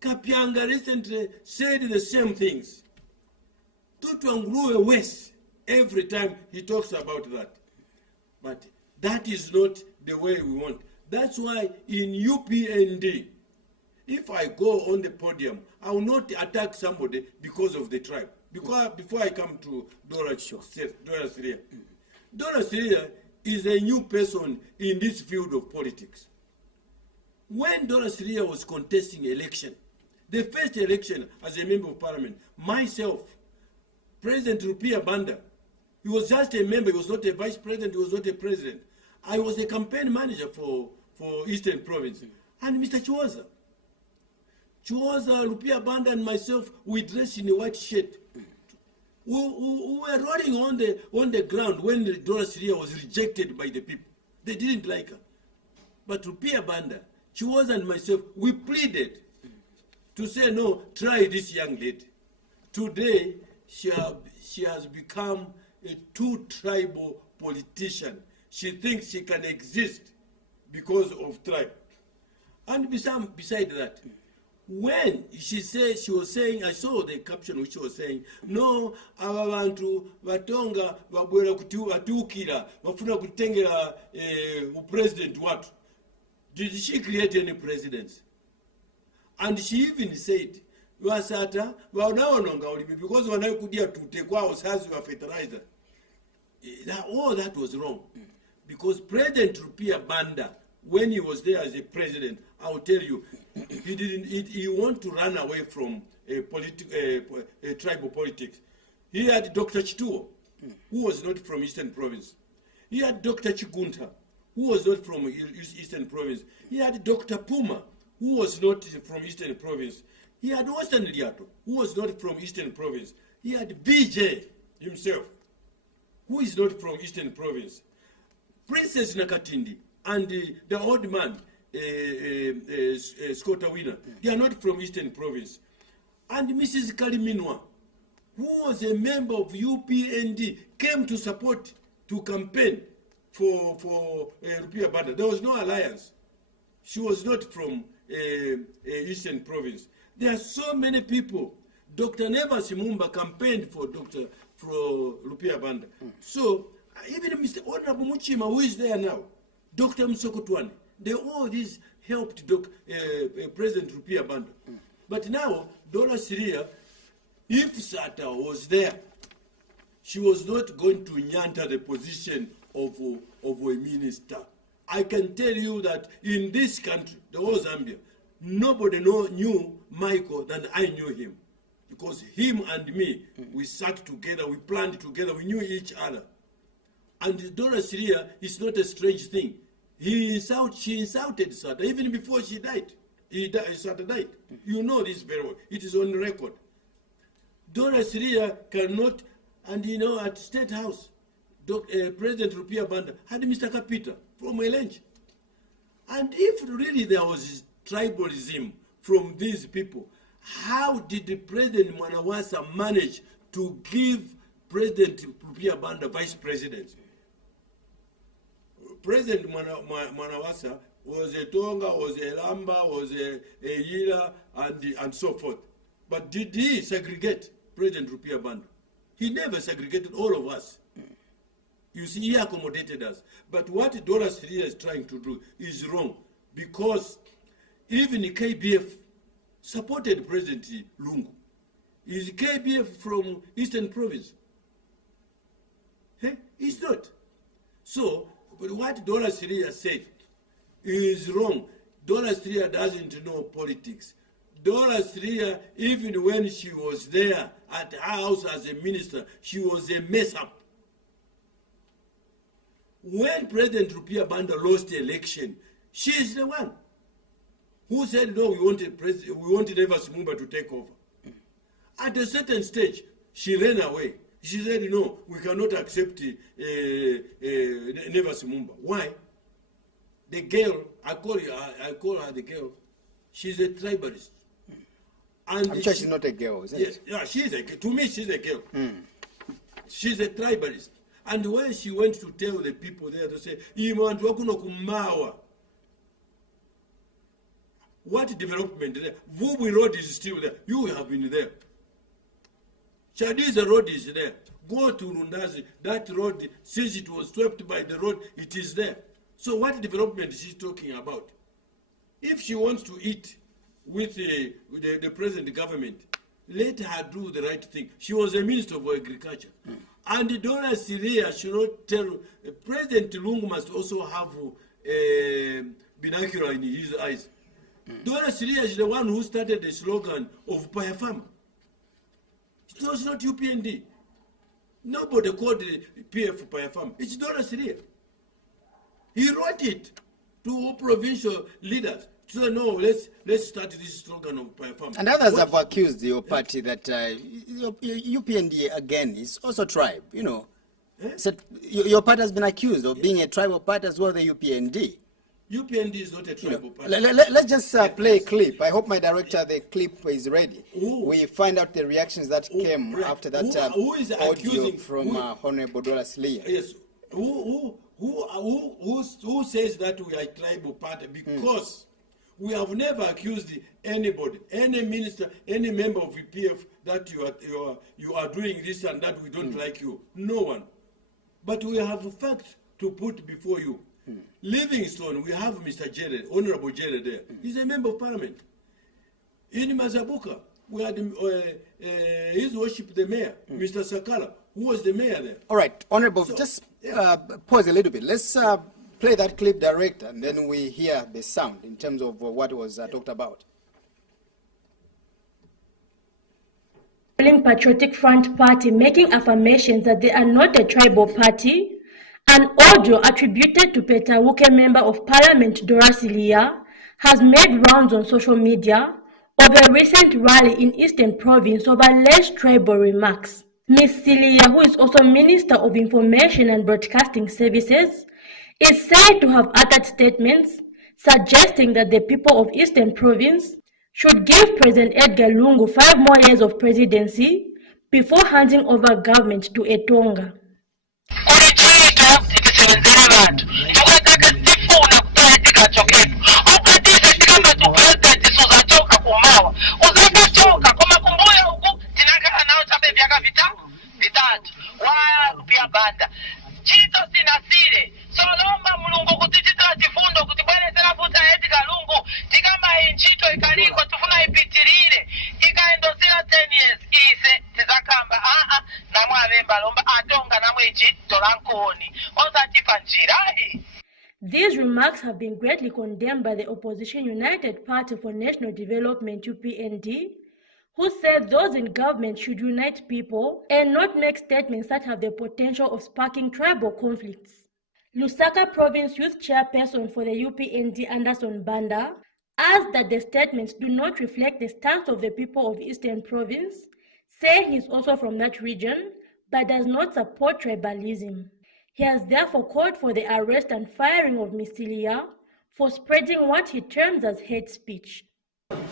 Kapianga recently said the same things. Tutu Angruwe West, every time he talks about that. But that is not the way we want. That's why in UPND, if I go on the podium, I will not attack somebody because of the tribe. Before I come to Dora Syria. Dora Syria is a new person in this field of politics. When Dora Syria was contesting election, the first election as a member of parliament, myself, President Rupia Banda, he was just a member, he was not a vice president, he was not a president. I was a campaign manager for Eastern Province. And Mr. Chiwaza, Rupia Banda and myself, we dressed in a white shirt. We were rolling on the ground when Dora Syria was rejected by the people. They didn't like her. But Rupia Banda, she and myself, we pleaded to say, no, try this young lady. Today, she has become a too tribal politician. She thinks she can exist because of tribe. And beside that, when she was saying, I saw the caption which she was saying, no, aba bantu batonga babwera kutukira bafuna kutengera president watu. Did she create any presidents? And she even said, wasata wanaononga ulimi because wanakudia tute kwao sasa wa fertilizer. All that was wrong. Because President Rupia Banda, when he was there as a president, I will tell you, he wanted to run away from tribal politics. He had Dr. Chituo, who was not from Eastern Province. He had Dr. Chigunta, who was not from Eastern Province. He had Dr. Puma, who was not from Eastern Province. He had Western Liato, who was not from Eastern Province. He had BJ himself, who is not from Eastern Province. Princess Nakatindi and the old man, Scott Winner, they are not from Eastern Province. And Mrs. Kaliminwa, who was a member of UPND, came to support, to campaign for Rupia Banda. There was no alliance. She was not from Eastern Province. There are so many people. Dr. Neva Simumba campaigned for Rupia Banda. So, even Mr. Honorable Muchima, who is there now, Dr. Msokotwane, they all these helped President Rupia Banda. But now, Dora Syria, if Sata was there, she was not going to nyanta the position of a minister. I can tell you that in this country, the whole Zambia, nobody knew Michael than I knew him. Because him and me, we sat together, we planned together, we knew each other. And Dora Syria is not a strange thing. She insulted Sata even before she died. Sata died. You know this very well. It is on record. Dora Syria cannot, and you know, at State House, President Rupia Banda had Mr. Kapita from Elench. And if really there was tribalism from these people, how did the President Mwanawasa manage to give President Rupia Banda vice president? President Mwanawasa was a Tonga, was a Lamba, was a Yila, and so forth. But did he segregate President Rupia Banda? He never segregated all of us. You see, he accommodated us. But what Dora Syria is trying to do is wrong, because even the KBF supported President Lungu. Is KBF from Eastern Province? It's not. So, but what Dora Syria said is wrong. Dora Syria doesn't know politics. Dora Syria, even when she was there at her house as a minister, she was a mess up. When President Rupia Banda lost the election, she is the one who said, no, we wanted Eva Simumba to take over. At a certain stage, she ran away. She said, no, we cannot accept Neva Simumba. Why? The girl, I call her the girl, she's a tribalist. And I'm sure she's not a girl, isn't it? Yeah, to me, she's a girl. She's a tribalist. And when she went to tell the people there, they say, what development there? Vubu Road is still there. You have been there. Chadiza Road is there. Go to Rundazi. That road, since it was swept by the road, it is there. So what development is she talking about? If she wants to eat with the present government, let her do the right thing. She was a minister of agriculture. And Dora Syria should not tell, President Lungu must also have binocular in his eyes. Dora Syria is the one who started the slogan of Paya Farmer. It was not UPND. Nobody called the PF Paya Farmer. It's Dora Syria. He wrote it to all provincial leaders. So no, let's start this slogan of Paya Farmer. And others have accused your party that UPND again is also tribe, you know. So your party has been accused of being a tribal party as well, the UPND. UPND is not a tribal party. Let's just play a clip. I hope my director, the clip is ready. We find out the reactions that came after that who is audio accusing, from Honorable Dola Silia. Yes. Who says that we are a tribal party? Because we have never accused anybody, any minister, any member of EPF that you are doing this and that we don't like you. No one. But we have facts to put before you. Livingstone, we have Mr. Jared, Honorable Jared there. He's a member of parliament. In Mazabuka, we had His Worship the Mayor, Mr. Sakala, who was the mayor there. All right, Honorable, just pause a little bit. Let's play that clip direct, and then we hear the sound in terms of what was talked about. Patriotic Front Party making affirmations that they are not a tribal party. An audio attributed to Petauke Member of Parliament Dora Silia has made rounds on social media of a recent rally in Eastern Province over alleged tribal remarks. Ms. Silia, who is also Minister of Information and Broadcasting Services, is said to have uttered statements suggesting that the people of Eastern Province should give President Edgar Lungu 5 more years of presidency before handing over government to Etonga. These remarks have been greatly condemned by the opposition United Party for National Development UPND, who said those in government should unite people and not make statements that have the potential of sparking tribal conflicts. Lusaka Province Youth Chairperson for the UPND, Anderson Banda, asked that the statements do not reflect the stance of the people of Eastern Province, saying he's also from that region but does not support tribalism. He has therefore called for the arrest and firing of Ms. Silia for spreading what he terms as hate speech.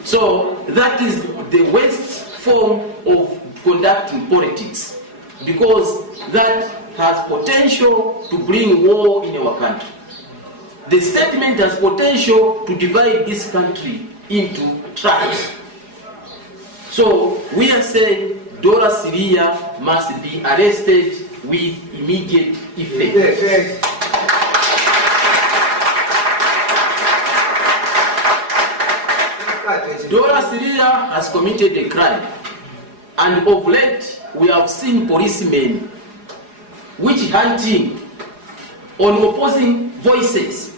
So that is the worst form of conducting politics, because that has potential to bring war in our country. The statement has potential to divide this country into tribes. So we are saying Dora Silia must be arrested with immediate effect. Dora Silia has committed a crime, and of late we have seen policemen witch hunting on opposing voices.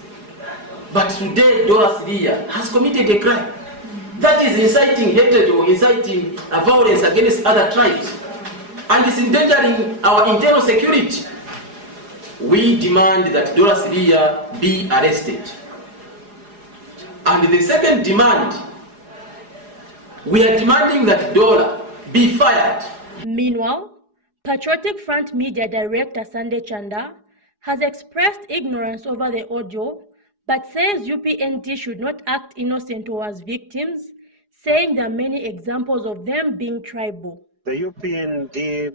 But today Dora Silia has committed a crime that is inciting hatred or inciting violence against other tribes, and is endangering our internal security. We demand that Dora Silia be arrested. And the second demand, we are demanding that Dora be fired. Meanwhile, Patriotic Front Media Director Sunday Chanda has expressed ignorance over the audio, but says UPND should not act innocent towards victims, saying there are many examples of them being tribal. The UPND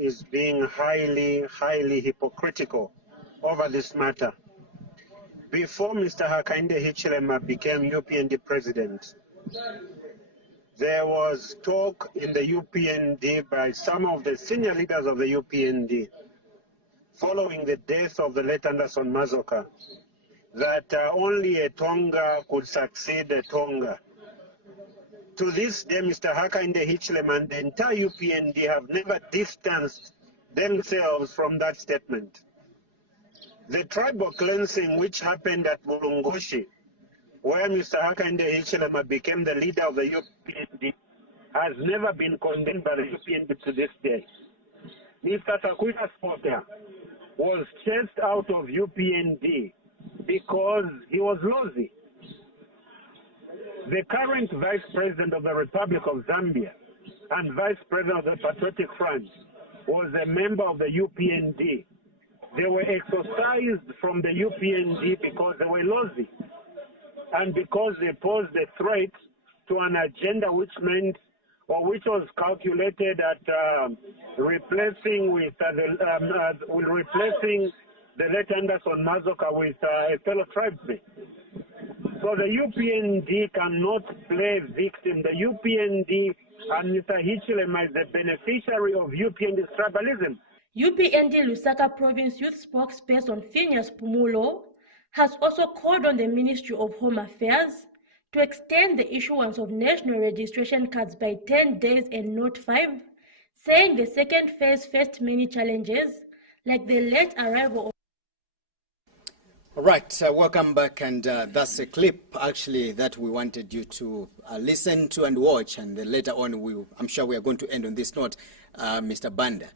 is being highly hypocritical over this matter. Before Mr. Hakainde Hichilema became UPND president, there was talk in the UPND by some of the senior leaders of the UPND, following the death of the late Anderson Mazoka, that only a Tonga could succeed a Tonga. To this day, Mr. Hakainde Hichilema and the entire UPND have never distanced themselves from that statement. The tribal cleansing which happened at Mulungoshi, where Mr. Hakainde Hichilema became the leader of the UPND, has never been condemned by the UPND to this day. Mr. Sakwita Spota was chased out of UPND because he was lousy. The current Vice President of the Republic of Zambia and Vice President of the Patriotic Front was a member of the UPND. They were exorcised from the UPND because they were lousy and because they posed a threat to an agenda which meant, or which was calculated at replacing the late Anderson Mazoka with a fellow tribesman. So the UPND cannot play victim. The UPND and Mr. Hichilema is the beneficiary of UPND's tribalism. UPND Lusaka Province Youth spokesperson Phineas Pumulo has also called on the Ministry of Home Affairs to extend the issuance of national registration cards by 10 days and not 5, saying the second phase faced many challenges, like the late arrival of... All right, welcome back, and that's a clip actually that we wanted you to listen to and watch, and then later on I'm sure we are going to end on this note, Mr. Banda.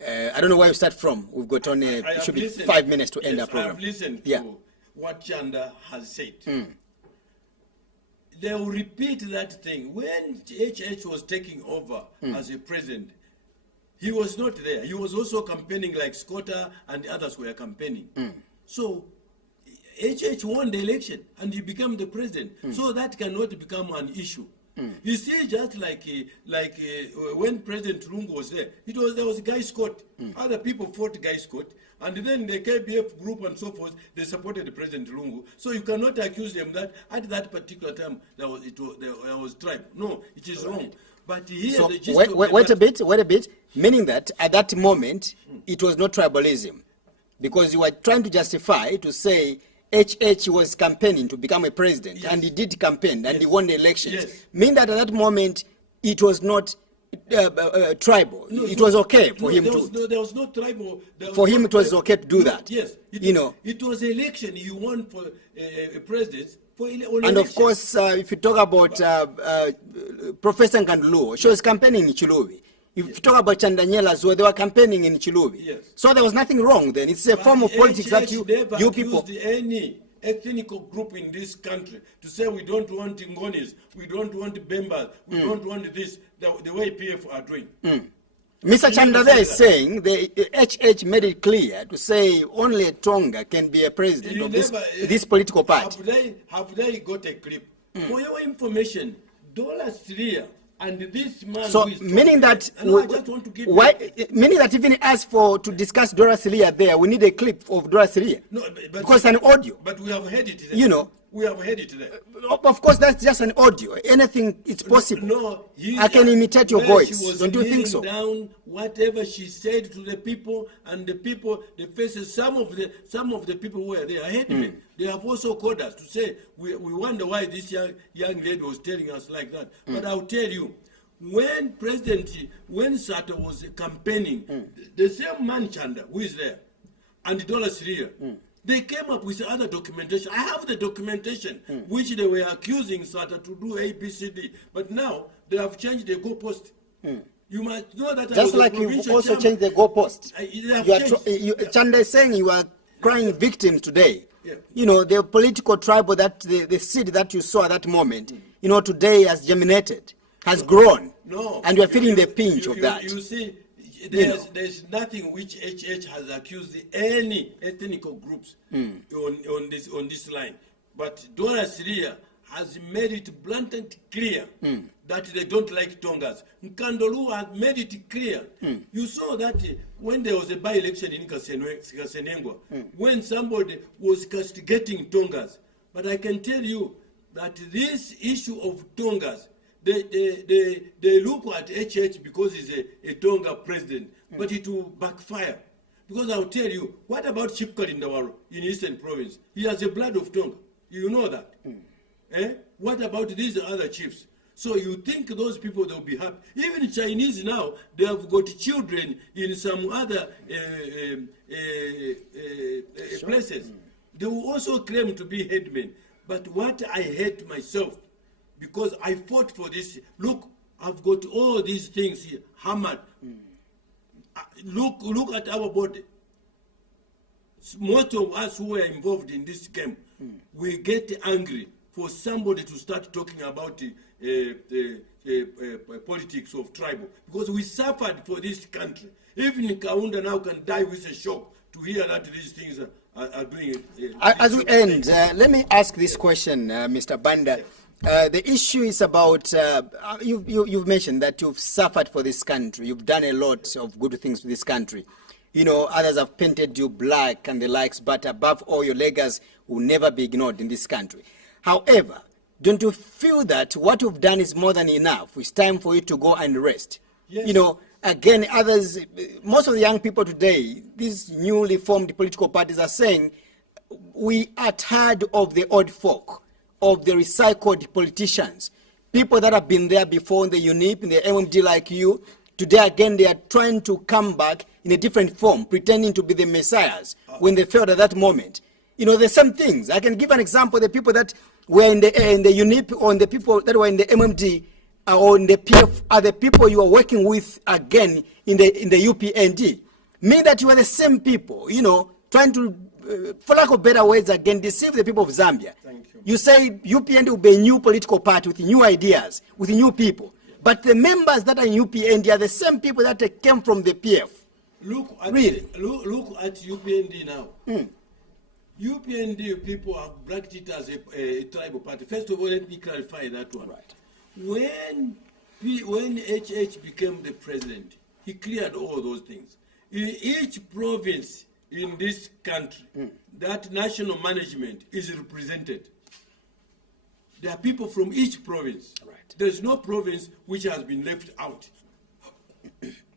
I don't know where we start from. We've got only it should be 5 minutes to end our program. I have listened to what Chanda has said. They will repeat that thing. When HH was taking over as a president, he was not there. He was also campaigning like Scotta and the others were campaigning. So HH won the election and he became the president. So that cannot become an issue. You see, just like when President Lungu was there, there was Guy Scott. Other people fought Guy Scott, and then the KBF group and so forth, they supported President Lungu. So you cannot accuse them that at that particular time there was tribe. No, it is wrong. But here, so wait a bit. Meaning that at that moment it was not tribalism, because you were trying to justify to say HH was campaigning to become a president, and he did campaign, and he won the elections. Meaning that at that moment, it was not tribal. No, it was okay for him to... there was no tribal... For him, it was okay to do that. Yes. It was election. He won for a president. And of course, if you talk about Professor Nkanduluo, she was campaigning in Chiluvi. If you talk about Chandanyela as well, they were campaigning in Chiluvi. So there was nothing wrong then. It's a form of politics that you people... any ethnic group in this country to say we don't want Ngonis, we don't want Bembas, we don't want this, the way PF are doing. Mr. Chandave is saying the HH made it clear to say only Tonga can be a president of this political party. Have they got a clip? For your information, $3 and this man... So meaning that, meaning that even asked to discuss Dora Silia there, we need a clip of Dora Silia. No, because it's an audio. But we have heard it there. You know. We have heard it there. Of course, that's just an audio. Anything, it's possible. No, I can imitate your voice. Don't you think so? Down whatever she said to the people, and the people, the faces, some of the people who were there, I heard them. They have also called us to say, we wonder why this young lady was telling us like that. But I'll tell you, when Sata was campaigning, the same man Chanda, who is there, and Dollar Syria, they came up with other documentation. I have the documentation which they were accusing Sata to do ABCD, but now they have changed the goalpost. You must know that. Just like you also changed the goalpost. Chanda is saying you are crying victims today. You know, the political tribal, that the seed that you saw at that moment, you know, today has germinated, has grown. No, and you are feeling the pinch of that. You see, there's nothing which HH has accused any ethnic groups on this line. But Dora Syria has made it blatantly clear that they don't like Tongas. Nkandolu has made it clear. You saw that when there was a by-election in Kasenengwa, when somebody was castigating Tongas. But I can tell you that this issue of Tongas, they look at HH because he's a Tonga president, but it will backfire. Because I'll tell you, what about Chief Kalindawaro in Eastern Province? He has the blood of Tonga. You know that. What about these other chiefs? So you think those people, they'll be happy? Even Chinese now, they have got children in some other places. They will also claim to be headmen. But what I hate myself, because I fought for this. Look, I've got all these things here, hammered. Look at our body. Most of us who were involved in this game, we get angry for somebody to start talking about the politics of tribal, because we suffered for this country. Even Kaunda now can die with a shock to hear that these things are doing it. As we end, let me ask this question, Mr. Banda. The issue is about, you've mentioned that you've suffered for this country. You've done a lot of good things for this country. You know, others have painted you black and the likes, but above all, your legacy will never be ignored in this country. However, don't you feel that what you've done is more than enough? It's time for you to go and rest. Yes. You know, again, others, most of the young people today, these newly formed political parties are saying, we are tired of the old folk, of the recycled politicians, people that have been there before in the UNIP, in the MMD like you. Today, again, they are trying to come back in a different form, pretending to be the messiahs when they failed at that moment. You know, there's some things. I can give an example. The people that were in the UNIP, or the people that were in the MMD, or in the PF, are the people you are working with again in the UPND. Mean that you are the same people, you know, trying to, for lack of better words, again, deceive the people of Zambia. Thank you. You say UPND will be a new political party with new ideas, with new people. But the members that are in UPND are the same people that came from the PF. Look at Really? look at UPND now. UPND people have bragged it as a tribal party. First of all, let me clarify that one. Right. When HH became the president, he cleared all those things. In each province in this country, that national management is represented. There are people from each province. Right. There's no province which has been left out.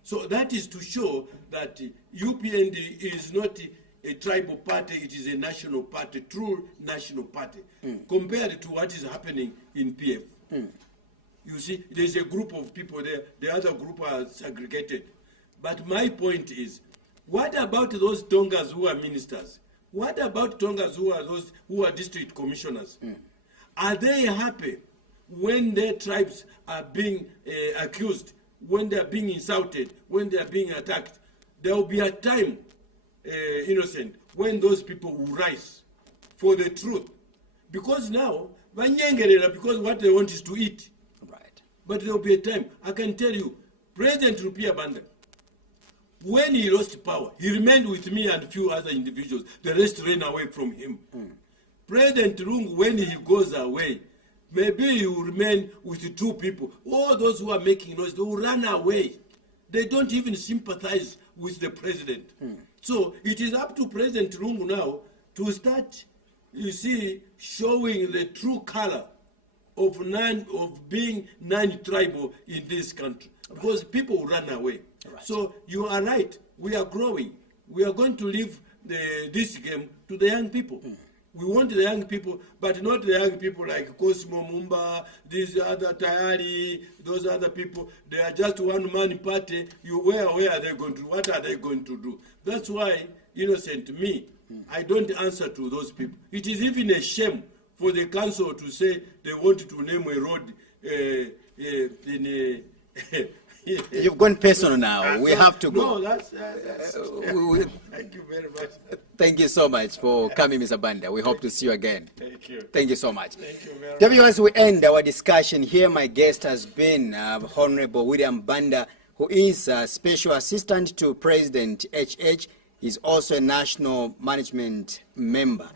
So that is to show that UPND is not a tribal party, it is a national party, true national party, compared to what is happening in PF. You see, there's a group of people there, the other group are segregated. But my point is, what about those Tongas who are ministers? What about Tongas who are district commissioners? Are they happy when their tribes are being accused, when they are being insulted, when they are being attacked? There will be a time, innocent, when those people will rise for the truth. Because now, because what they want is to eat. Right. But there will be a time, I can tell you, President Rupia Banda, when he lost power, he remained with me and a few other individuals. The rest ran away from him. President Lungu, when he goes away, maybe he will remain with 2 people. All those who are making noise, they will run away. They don't even sympathize with the president. So it is up to President Lungu now to start, you see, showing the true color of being non-tribal in this country. Because people will run away. Right. So you are right. We are growing. We are going to leave this game to the young people. We want the young people, but not the young people like Cosmo Mumba, these other Tayari, those other people. They are just one-man party. Where are they going to? What are they going to do? That's why, innocent me, I don't answer to those people. It is even a shame for the council to say they want to name a road in a... You've gone personal now. We have to go. No, that's thank you very much. Thank you so much for coming, Mr. Banda. We hope to see you again. Thank you. Thank you so much. Thank you very much. As we end our discussion here, my guest has been Honorable William Banda, who is a Special Assistant to President HH. He's also a National Management Member.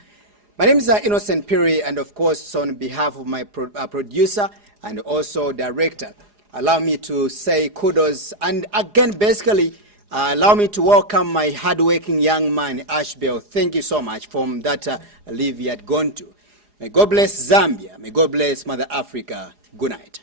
My name is Innocent Piri, and of course, on behalf of my producer and also director, allow me to say kudos, and again, basically, allow me to welcome my hardworking young man, Ashbel. Thank you so much from that leave he had gone to. May God bless Zambia. May God bless Mother Africa. Good night.